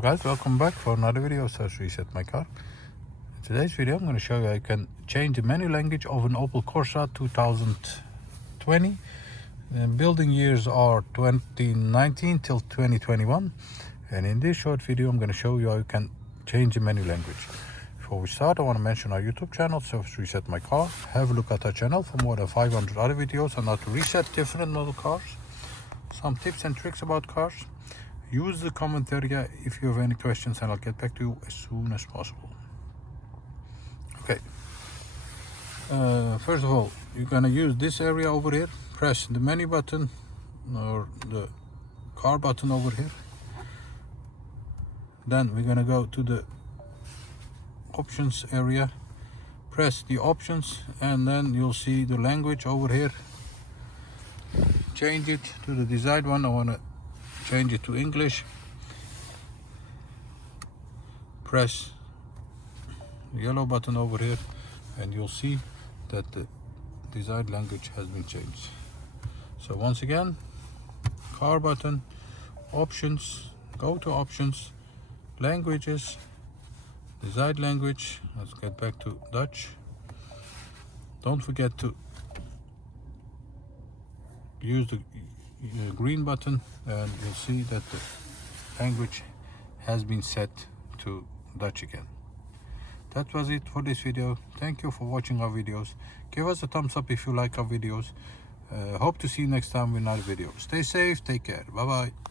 Guys, welcome back for another video. So let's reset my car. In today's video I'm going to show you how you can change the menu language of an Opel Corsa 2020. The building years are 2019 till 2021, and in this short video I'm going to show you how you can change the menu language. Before we start, I want to mention our YouTube channel, so let's reset my car. Have a look at our channel for more than 500 other videos on how to reset different model cars, some tips and tricks about cars. Use the comment area if you have any questions, and I'll get back to you as soon as possible. Okay. First of all, you're gonna use this area over here. Press the menu button or the car button over here. Then we're gonna go to the options area. Press the options, and then you'll see the language over here. Change it to the desired one. I wanna change it to English. Press the yellow button over here, and you'll see that the desired language has been changed. So once again, car button, options, go to options, languages, desired language. Let's get back to Dutch. Don't forget to use the green button, and you'll see that the language has been set to Dutch again. That was it for this video. Thank you for watching our videos. Give us a thumbs up if you like our videos. Hope to see you next time with another video. Stay safe, take care, bye bye.